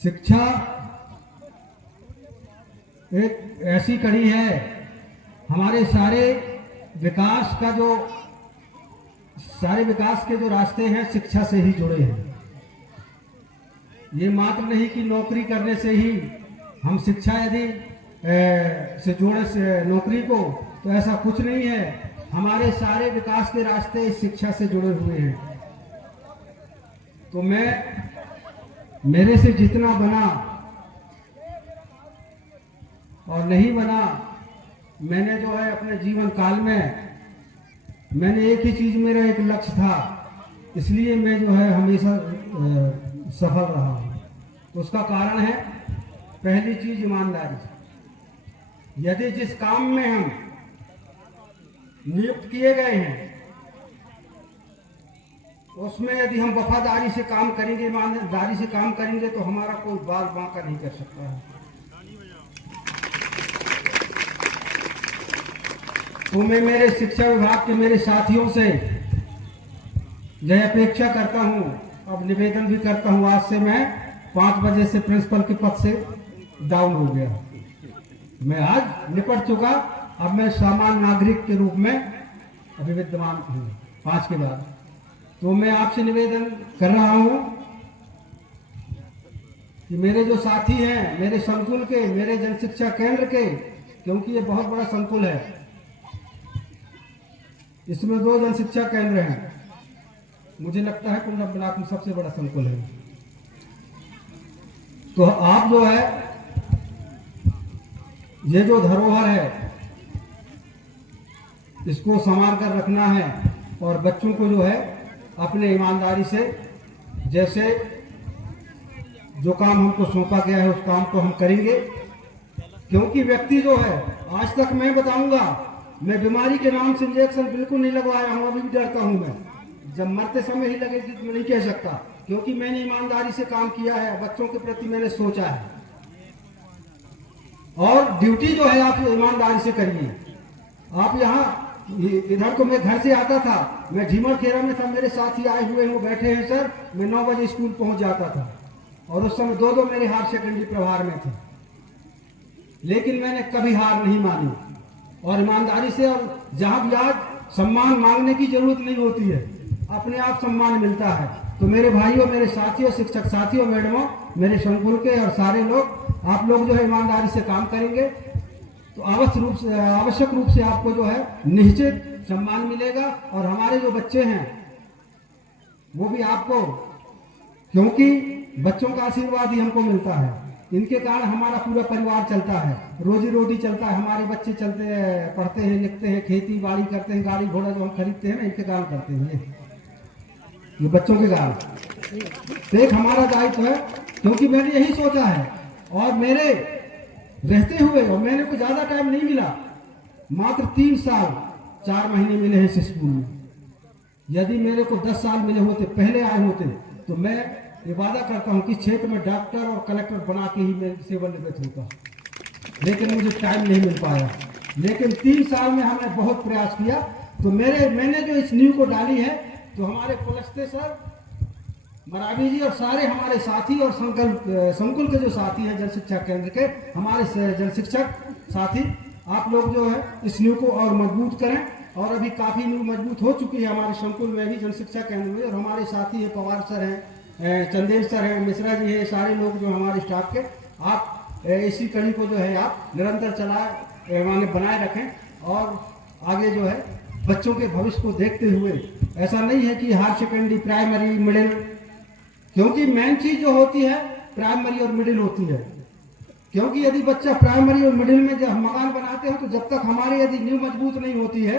शिक्षा एक ऐसी कड़ी है, हमारे सारे विकास के जो रास्ते हैं शिक्षा से ही जुड़े हैं। ये मात्र नहीं कि नौकरी करने से ही हम शिक्षा यदि से जोड़े से नौकरी को, तो ऐसा कुछ नहीं है। हमारे सारे विकास के रास्ते इस शिक्षा से जुड़े हुए हैं। तो मेरे से जितना बना और नहीं बना, मैंने जो है अपने जीवन काल में मैंने एक ही चीज, मेरा एक लक्ष्य था, इसलिए मैं जो है हमेशा सफल रहा हूं। तो उसका कारण है पहली चीज ईमानदारी। यदि जिस काम में हम नियुक्त किए गए हैं उसमें यदि हम वफादारी से काम करेंगे, ईमानदारी से काम करेंगे, तो हमारा कोई बाल बांका नहीं कर सकता है। तो मैं मेरे शिक्षा विभाग के मेरे साथियों से यह अपेक्षा करता हूं, अब निवेदन भी करता हूं, आज से मैं 5 बजे से प्रिंसिपल के पद से डाउन हो गया। मैं आज निपट चुका, अब मैं सामान्य नागरिक के रूप में अभी विद्यमान हूँ 5 के बाद। तो मैं आपसे निवेदन कर रहा हूं कि मेरे जो साथी हैं, मेरे संकुल के, मेरे जन शिक्षा केंद्र के, क्योंकि ये बहुत बड़ा संकुल है, इसमें 2 जन शिक्षा केंद्र हैं, मुझे लगता है कुंडा ब्लॉक में सबसे बड़ा संकुल है। तो आप जो है ये जो धरोहर है इसको संभाल कर रखना है और बच्चों को जो है अपने ईमानदारी से, जैसे जो काम हमको सौंपा गया है उस काम को हम करेंगे। क्योंकि व्यक्ति जो है, आज तक मैं बताऊंगा, मैं बीमारी के नाम से इंजेक्शन बिल्कुल नहीं लगवाया हूं, अभी भी डरता हूं। मैं जब मरते समय ही लगेगी तो नहीं कह सकता, क्योंकि मैंने ईमानदारी से काम किया है, बच्चों के प्रति मैंने सोचा है। और ड्यूटी जो है आप ईमानदारी से करिए। आप यहाँ इधर तो मैं घर से आता था, मैं झीमर खेरा में था, मेरे साथी आए हुए हैं, वो बैठे हैं सर, मैं 9 बजे स्कूल पहुंच जाता था और उस समय 2 मेरे हायर सेकेंडरी प्रभार में थे। लेकिन मैंने कभी हार नहीं मानी और ईमानदारी से, और जहां भी आज सम्मान मांगने की जरूरत नहीं होती है, अपने आप सम्मान मिलता है। तो मेरे भाइयों, मेरे साथियों, शिक्षक साथियों, मैडमों, मेरे संकुल के और सारे लोग, आप लोग जो है ईमानदारी से काम करेंगे तो आवश्यक रूप से आपको जो है निश्चित सम्मान मिलेगा। और हमारे जो बच्चे हैं वो भी आपको, क्योंकि बच्चों का आशीर्वाद ही हमको मिलता है, इनके कारण हमारा पूरा परिवार चलता है, रोजी रोटी चलता है। हमारे बच्चे चलते हैं, पढ़ते हैं, लिखते हैं, खेती बाड़ी करते हैं, गाड़ी घोड़ा जो हम खरीदते हैं ना, इनके कारण करते हैं, ये बच्चों के कारण। तो एक हमारा दायित्व है, क्योंकि मैंने यही सोचा है। और मेरे रहते हुए, और मैंने को ज्यादा टाइम नहीं मिला, मात्र 3 साल 4 महीने मिले हैं इस स्कूल में। यदि मेरे को 10 साल मिले होते, पहले आए होते, तो मैं ये वादा करता हूं कि क्षेत्र में डॉक्टर और कलेक्टर बना के ही मैं सेवानिवृत्त होता। लेकिन मुझे टाइम नहीं मिल पाया। लेकिन 3 साल में हमने बहुत प्रयास किया। तो मैंने जो इस नींव को डाली है, तो हमारे पुलस्ते सर, मरावी जी और सारे हमारे साथी और संकुल के जो साथी हैं जन शिक्षा केंद्र के, हमारे जन शिक्षक साथी, आप लोग जो है इस नींव को और मजबूत करें। और अभी काफी नींव मजबूत हो चुकी है हमारे संकुल में भी, जन शिक्षा केंद्र में। और हमारे साथी है, पवार सर हैं, चंदेल सर हैं, मिश्रा जी है, सारे लोग जो हमारे स्टाफ के, आप इसी कड़ी को जो है आप निरंतर चलाए बनाए रखें। और आगे जो है बच्चों के भविष्य को देखते हुए, ऐसा नहीं है कि हायर सेकेंडरी, प्राइमरी, मिडिल, क्योंकि मेन चीज जो होती है प्राइमरी और मिडिल होती है। क्योंकि यदि बच्चा प्राइमरी और मिडिल में जब मकान बनाते हो, तो जब तक हमारे यदि नींव मजबूत नहीं होती है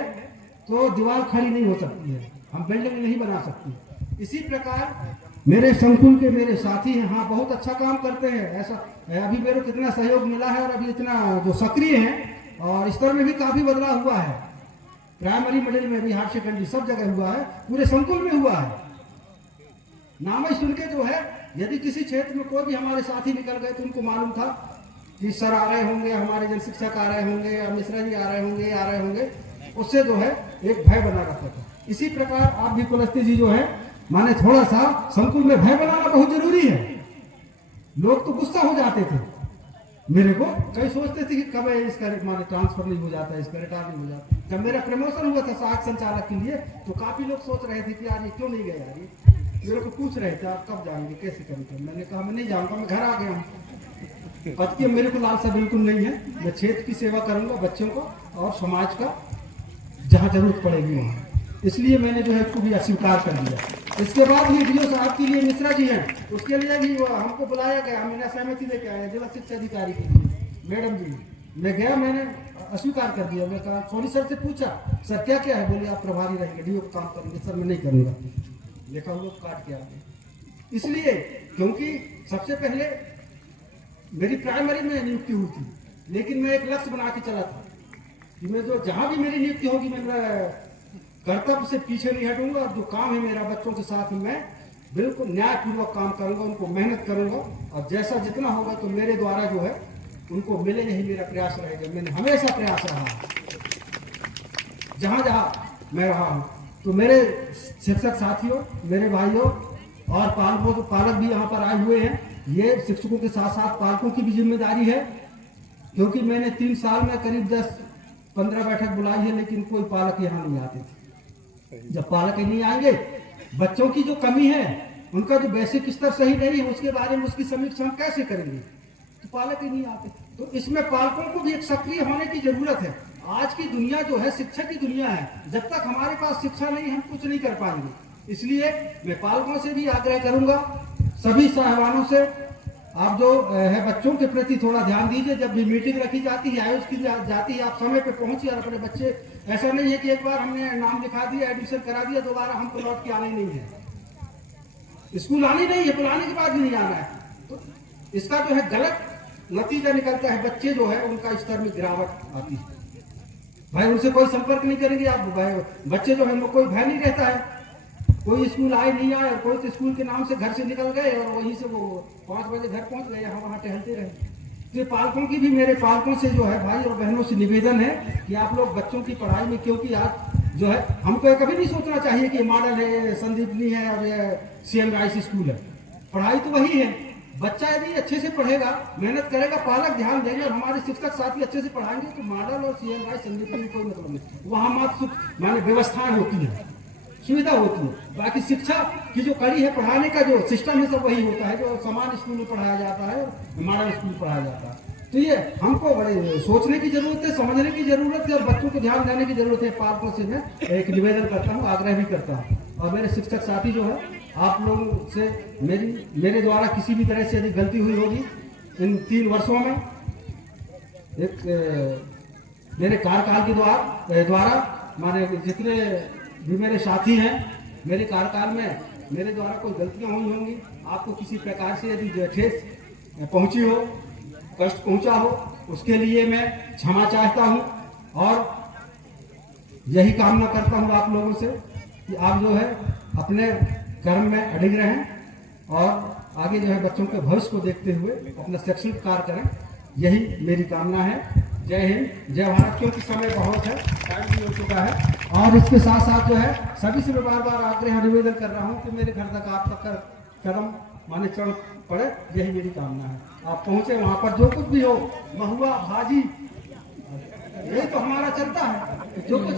तो दीवार खड़ी नहीं हो सकती है, हम बिल्डिंग नहीं बना सकती। इसी प्रकार मेरे संकुल के मेरे साथी हैं, हाँ बहुत अच्छा काम करते हैं। ऐसा अभी मेरे को कितना सहयोग मिला है, और अभी इतना जो सक्रिय हैं, और स्तर में भी काफी बदलाव हुआ है। प्राइमरी, मिडिल में भी, हायर सेकेंडरी सब जगह हुआ है, पूरे संकुल में हुआ है। नाम ही सुन के जो है, यदि किसी क्षेत्र में कोई भी हमारे साथी निकल गए तो उनको मालूम था कि सर आ रहे होंगे, हमारे जन शिक्षक आ रहे होंगे, या मिश्रा जी आ रहे होंगे, उससे जो है एक भय बना रहता था। इसी प्रकार आप भी कुलस्ते जी जो है, माने थोड़ा सा संकुल में भय बनाना बहुत जरूरी है। लोग तो गुस्सा हो जाते थे मेरे को। कई सोचते थे कि कब इसका माने ट्रांसफर नहीं हो जाता, इसका रिटायर नहीं हो जाता। जब मेरा प्रमोशन हुआ था सहायक संचालक के लिए तो काफी लोग सोच रहे थे कि यार ये क्यों नहीं गए यार, ये मेरे को पूछ रहे थे आप कब जाएंगे कैसे करेंगे। मैंने कहा मैं नहीं जाऊंगा, मैं घर आ गया हूँ। पद की मेरे को लालसा बिल्कुल नहीं है। मैं क्षेत्र की सेवा करूंगा, बच्चों को और समाज का जहाँ जरूरत पड़ेगी वहाँ। इसलिए मैंने जो है उसको भी अस्वीकार कर दिया। इसके बाद भी डीओ साहब के लिए मिश्रा जी हैं, उसके लिए भी हमको बुलाया गया, मैंने सहमति लेके आया जिला शिक्षा अधिकारी के लिए। मैडम जी मैं गया, मैंने अस्वीकार कर दिया। मैं कहा सोनी सर से पूछा सर क्या क्या है, बोले आप प्रभारी रहेंगे, डीओ का काम करेंगे। सर मैं नहीं करूँगा, लेखा हम लोग काट के आते। इसलिए क्योंकि सबसे पहले मेरी प्राइमरी में नियुक्ति हुई थी, लेकिन मैं एक लक्ष्य बना के चला था कि मैं जो जहाँ भी मेरी नियुक्ति होगी मैं कर्तव्य से पीछे नहीं हटूंगा। और जो काम है मेरा बच्चों के साथ में मैं बिल्कुल न्यायपूर्वक काम करूंगा, उनको मेहनत करूंगा और जैसा जितना होगा तो मेरे द्वारा जो है उनको मिले, यही मेरा प्रयास रहेगा। मैंने हमेशा प्रयास रहा जहाँ जहाँ मैं रहा हूँ। तो मेरे शिक्षक साथियों, मेरे भाइयों और पालक भी यहाँ पर आए हुए हैं। ये शिक्षकों के साथ साथ पालकों की भी जिम्मेदारी है, क्योंकि मैंने 3 साल में करीब 10-15 बैठक बुलाई है, लेकिन कोई पालक यहाँ नहीं आते थे। जब पालक नहीं आएंगे, बच्चों की जो कमी है, उनका जो बेसिक स्तर सही नहीं है, उसके बारे में उसकी समीक्षा हम कैसे करेंगे, तो पालक ही नहीं आते। तो इसमें पालकों को भी एक सक्रिय होने की जरूरत है। आज की दुनिया जो है शिक्षा की दुनिया है, जब तक हमारे पास शिक्षा नहीं हम कुछ नहीं कर पाएंगे। इसलिए मैं पालकों से भी आग्रह करूंगा, सभी साहबानों से, आप जो है बच्चों के प्रति थोड़ा ध्यान दीजिए। जब भी मीटिंग रखी जाती है, आयोजित की जाती है, आप समय पे पहुंचिए और अपने बच्चे, ऐसा नहीं है कि एक बार हमने नाम लिखा दिया, एडमिशन करा दिया, दोबारा हमको लौट के आना ही नहीं है, स्कूल आनी नहीं है, बुलाने के बाद भी नहीं आना है। तो इसका जो है गलत नतीजा निकलता है, बच्चे जो है उनका स्तर में गिरावट आती है। भाई उनसे कोई संपर्क नहीं करेंगे आप, बच्चे जो है उनको कोई भय नहीं रहता है। कोई स्कूल आए नहीं आए, कोई तो स्कूल के नाम से घर से निकल गए और वहीं से वो 5 बजे घर पहुंच गए, यहाँ वहाँ टहलते रहे। तो पालकों की भी, मेरे पालकों से जो है भाई और बहनों से निवेदन है कि आप लोग बच्चों की पढ़ाई में, क्योंकि आज जो है हमको कभी नहीं सोचना चाहिए कि मॉडल है, संदीपनी है और ये CM राइस स्कूल है। पढ़ाई तो वही है। बच्चा यदि अच्छे से पढ़ेगा, मेहनत करेगा, पालक ध्यान देंगे और हमारे शिक्षक साथी अच्छे से पढ़ाएंगे, तो मॉडल और CM राइस संदीपनी कोई मतलब नहीं। वहाँ मात्र माने व्यवस्थाएं होती है, सुविधा होती है। बाकी शिक्षा की जो कड़ी है, पढ़ाने का जो सिस्टम है, सब वही होता है जो समान स्कूल में पढ़ाया जाता है, मॉडल स्कूल पढ़ाया जाता है। तो ये हमको बड़े सोचने की जरूरत है, समझने की जरूरत है और बच्चों को ध्यान देने की जरूरत है। पालकों से मैं एक निवेदन करता हूँ, आग्रह भी करता हूँ। और मेरे शिक्षक साथी जो है, आप लोगों से मेरे द्वारा किसी भी तरह से यदि गलती हुई होगी इन 3 वर्षों में, एक मेरे कार्यकाल के द्वारा माने जितने भी मेरे साथी हैं, मेरे कार्यकाल में मेरे द्वारा कोई गलतियां हुई होंगी, आपको किसी प्रकार से यदि ठेस पहुंची हो, कष्ट पहुंचा हो, उसके लिए मैं क्षमा चाहता हूं। और यही कामना करता हूं आप लोगों से कि आप जो है अपने कर्म में अडिग रहें और आगे जो है बच्चों के भविष्य को देखते हुए अपना शैक्षणिक कार्य करें, यही मेरी कामना है। जय हिंद, जय भारत। क्योंकि समय बहुत है, टाइम भी हो चुका है। और इसके साथ साथ जो है सभी से मैं बार बार आग्रह निवेदन कर रहा हूँ कि मेरे घर तक आपका कदम माने चढ़ पड़े, यही मेरी कामना है। आप पहुँचे वहाँ पर, जो कुछ भी हो, महुआ भाजी, यही तो हमारा चलता है। जो कुछ